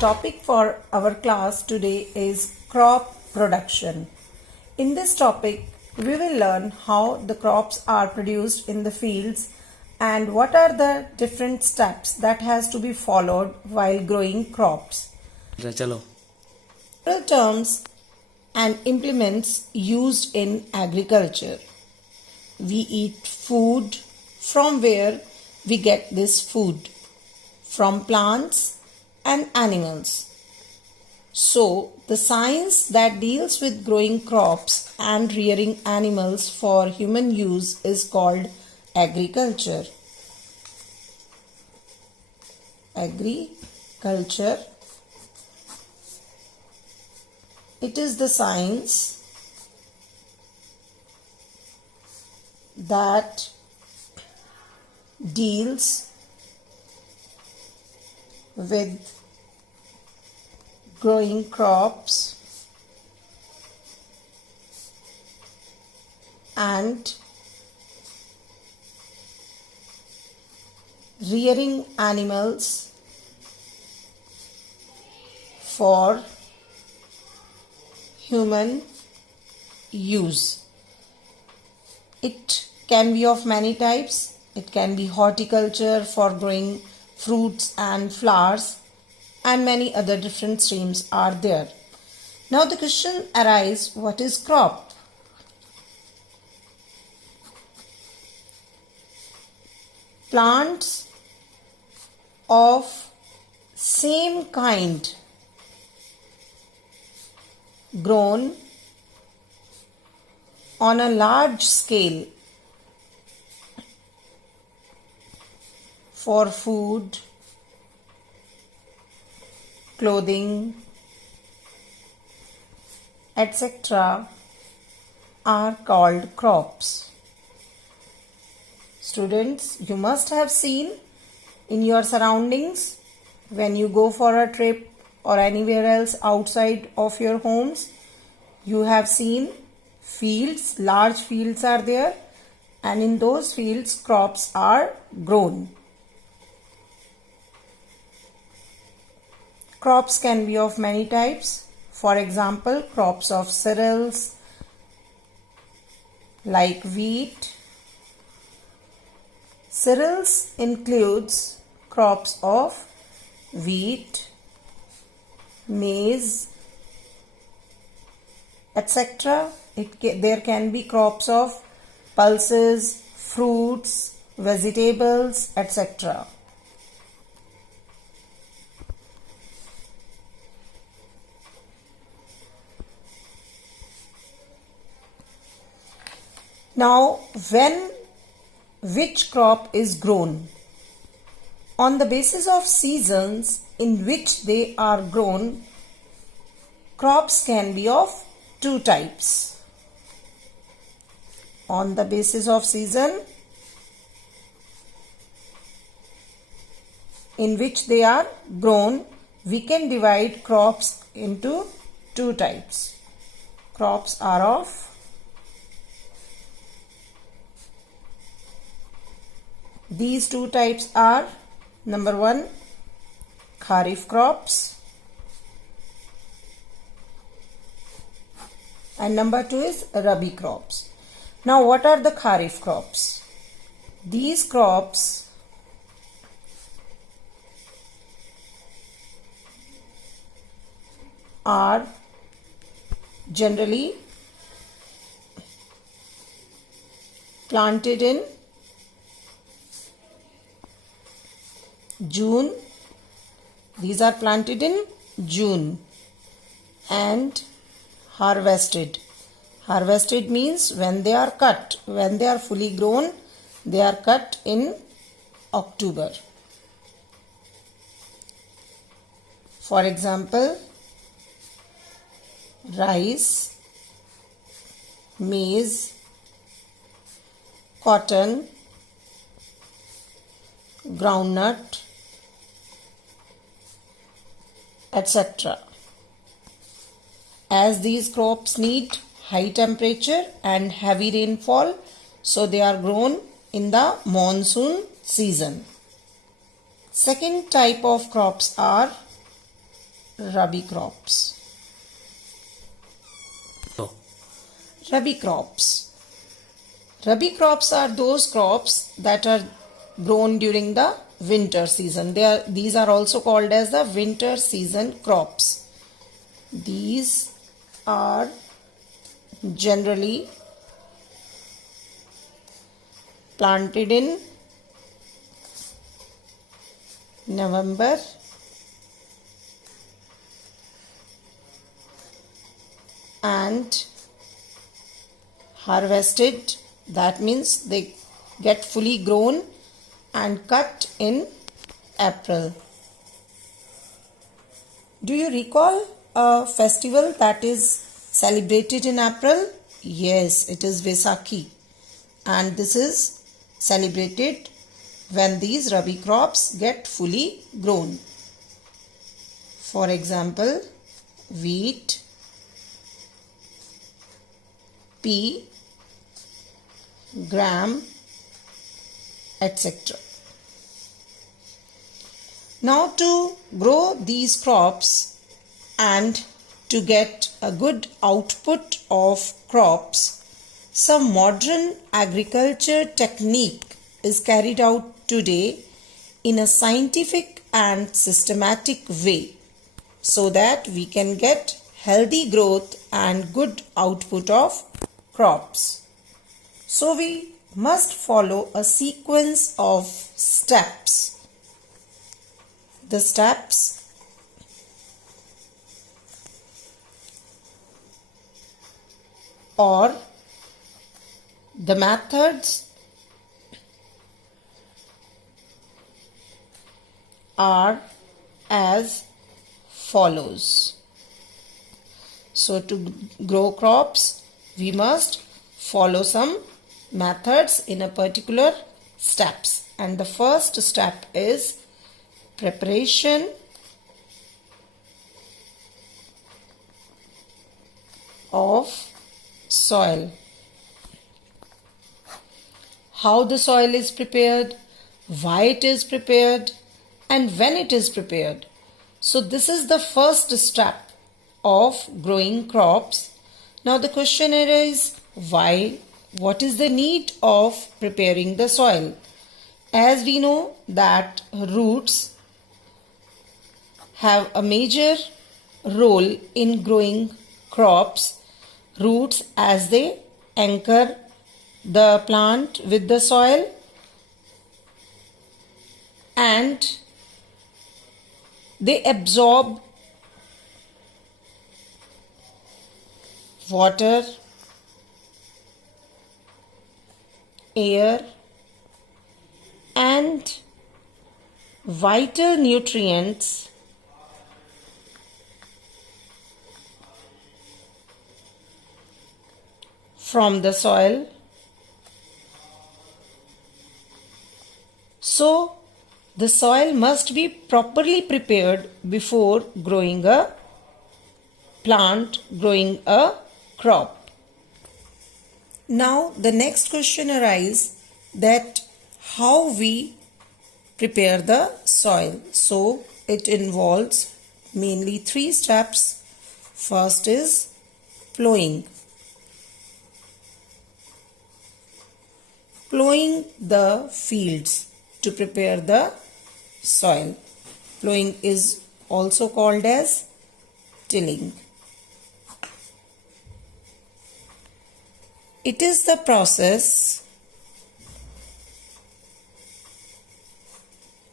topic for our class today is crop production. In this topic, we will learn how the crops are produced in the fields and what are the different steps that has to be followed while growing crops. चलो Several terms and implements used in agriculture. We eat food from where we get this food, from plants and animals. So, the science that deals with growing crops and rearing animals for human use is called agriculture. Agriculture. It is the science that deals with growing crops and rearing animals for human use. It can be of many types. It can be horticulture for growing fruits and flowers, and many other different streams are there. Now the question arises, what is crop? Plants of same kind grown on a large scale for food, clothing, etc. are called crops. Students, you must have seen in your surroundings when you go for a trip or anywhere else outside of your homes, you have seen fields, large fields are there, and in those fields crops are grown. Crops can be of many types. For example, crops of cereals like wheat. Cereals includes crops of wheat, maize, etc. There can be crops of pulses, fruits, vegetables, etc. Now, which crop is grown? On the basis of seasons in which they are grown, crops can be of two types. On the basis of season in which they are grown, we can divide crops into two types. Crops are of these two types are, number one, kharif crops, and number two is rabi crops. Now, what are the kharif crops? These crops are generally planted in June. These are planted in June and harvested. Harvested means when they are cut, when they are fully grown, they are cut in October. For example, rice, maize, cotton, groundnut, etc. As these crops need high temperature and heavy rainfall, so they are grown in the monsoon season. Second type of crops are Rabi crops. Oh. Rabi crops. Rabi crops are those crops that are grown during the winter season. These are also called as the winter season crops. These are generally planted in November and harvested. That means they get fully grown and cut in April. Do you recall a festival that is celebrated in April? Yes, it is Vaisakhi, and this is celebrated when these rabi crops get fully grown. For example, wheat, pea, gram, etc. Now to grow these crops and to get a good output of crops, some modern agriculture technique is carried out today in a scientific and systematic way so that we can get healthy growth and good output of crops. So we must follow a sequence of steps. The steps or the methods are as follows. So to grow crops, we must follow some methods in a particular steps. And the first step is preparation of soil. How the soil is prepared, why it is prepared, and when it is prepared. So this is the first step of growing crops. Now the question is why? What is the need of preparing the soil? As we know that roots have a major role in growing crops. Roots, as they anchor the plant with the soil and they absorb water, air, and vital nutrients from the soil. So the soil must be properly prepared before growing a plant, growing a crop. Now the next question arises that how we prepare the soil. So it involves mainly 3 steps. First is plowing. Plowing the fields to prepare the soil. Plowing is also called as tilling. It is the process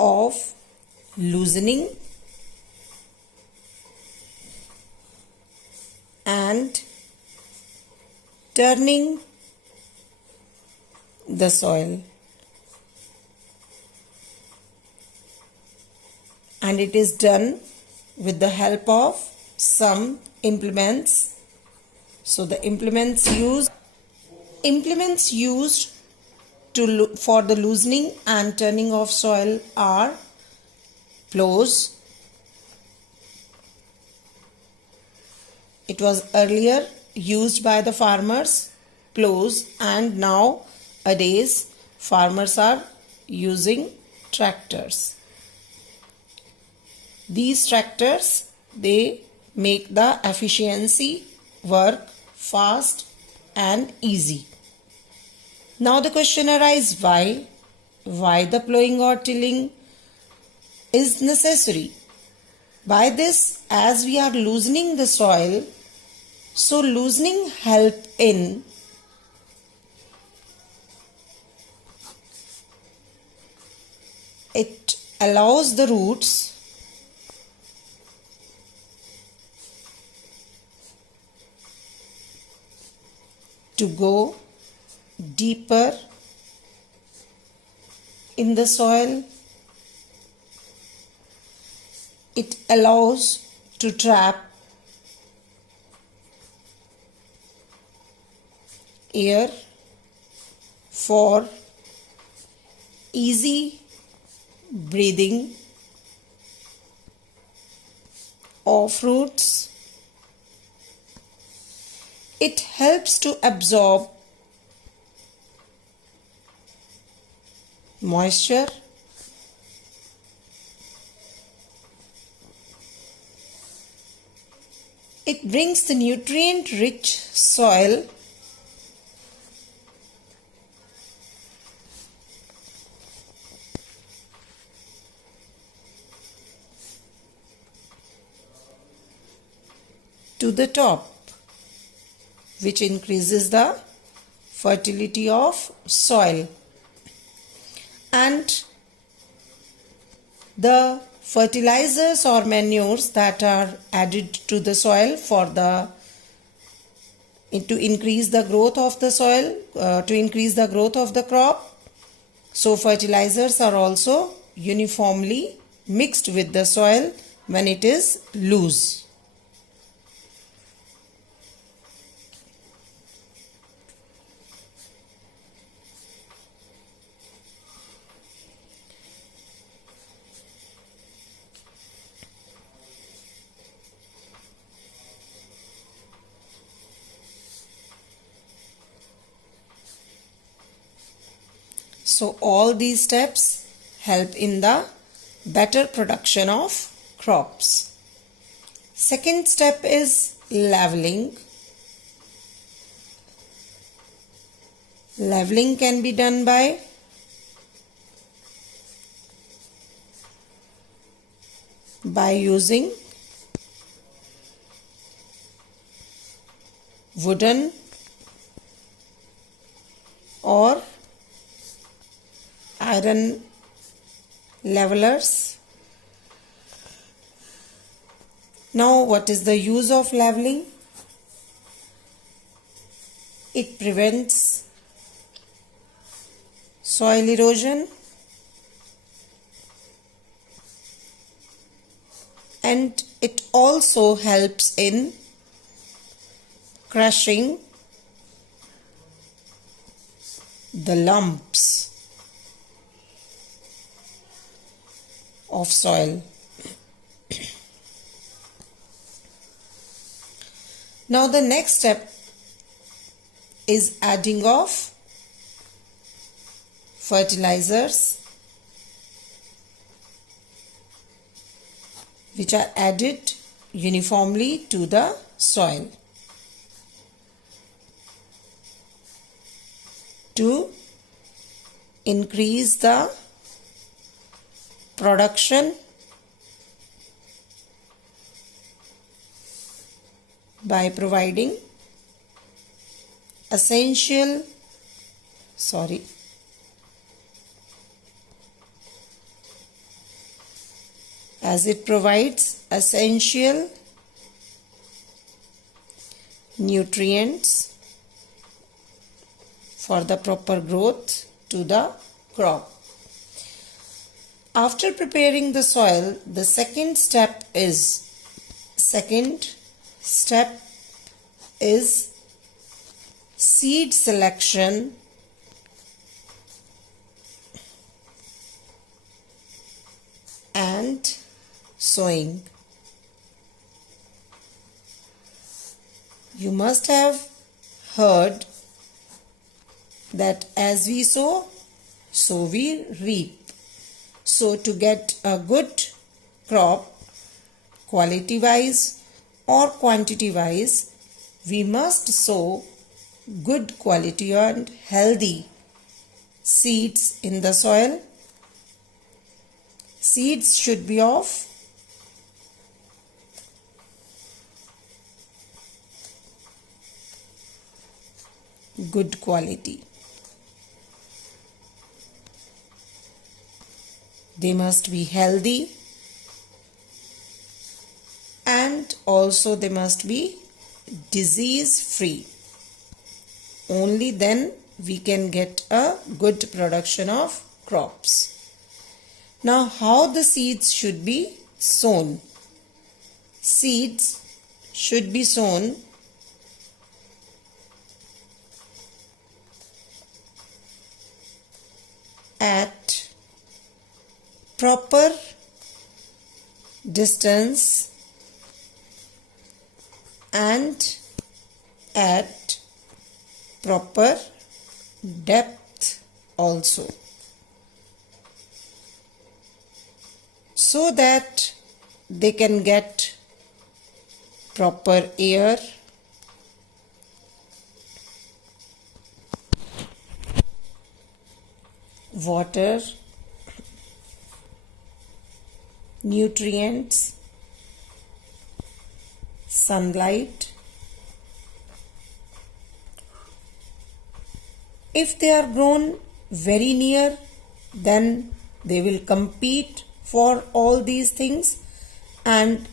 of loosening and turning the soil, and it is done with the help of some implements. So the implements used for the loosening and turning of soil are plows. It was earlier used by the farmers, plows, and nowadays farmers are using tractors. These tractors They make the efficiency work fast and easy. Now the question arises, why? Why the plowing or tilling is necessary? By this, as we are loosening the soil, so loosening help in it allows the roots to go deeper in the soil. It allows to trap air for easy breathing of roots. It helps to absorb moisture. It brings the nutrient-rich soil to the top, which increases the fertility of soil. And the fertilizers or manures that are added to the soil to increase the growth of the soil, to increase the growth of the crop. So fertilizers are also uniformly mixed with the soil when it is loose. So all these steps help in the better production of crops. Second step is leveling. Leveling can be done by using wooden or iron levelers. Now, what is the use of leveling? It prevents soil erosion and it also helps in crushing the lumps of soil. Now the next step is adding of fertilizers, which are added uniformly to the soil to increase the production by providing essential as it provides essential nutrients for the proper growth to the crop. After preparing the soil, the second step is seed selection and sowing. You must have heard that as we sow, so we reap. So to get a good crop, quality wise or quantity wise, we must sow good quality and healthy seeds in the soil. Seeds should be of good quality. They must be healthy and also they must be disease free. Only then we can get a good production of crops. Now, how the seeds should be sown? Seeds should be sown at proper distance and at proper depth also, so that they can get proper air, water, nutrients, sunlight. If they are grown very near, then they will compete for all these things and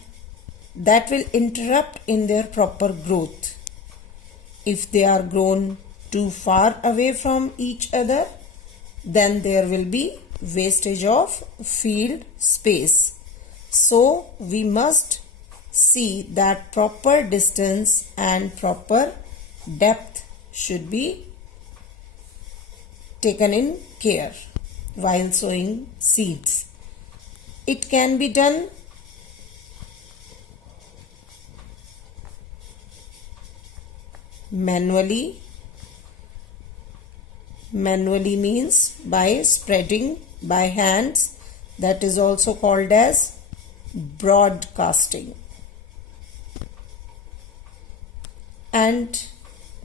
that will interrupt in their proper growth. If they are grown too far away from each other, then there will be wastage of field space. So we must see that proper distance and proper depth should be taken in care while sowing seeds. It can be done manually. Manually means by spreading by hands. That is also called as broadcasting. And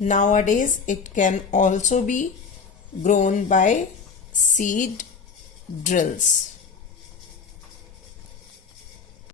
nowadays it can also be grown by seed drills.